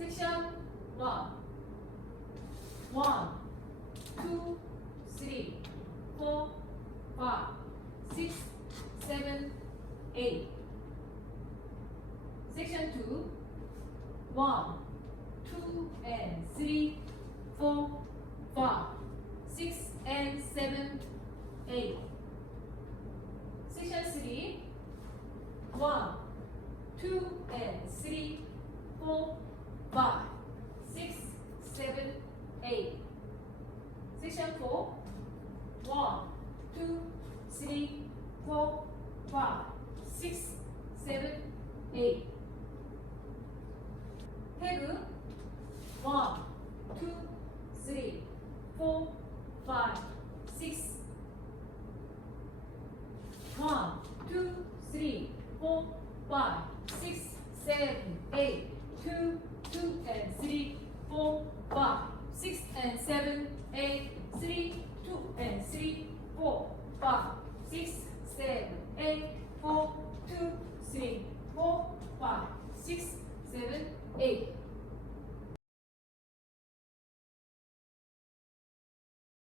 Section 1. 1, 2, 3, 4, 5, 6, 7, 8. Section 2. 1, 2, and 3, 4, 5, 6, and 7, 8. Section 3. 1, 2, and 3, 4, 5, 6, 7, 8. Section 4. 1, 2, 3, 4, 5, 6, 7, 8. Have 1, 2, 3, 4, 5, 6. 1, 2, 3, 4, 5, 6, 7, 8. 2, 2, and 3, 4, 5, 6, and 7, 8. 3, 2, and 3, 4, 5, 6, 7, 8. 4, 2, 3, 4, 5, 6, 7, 8.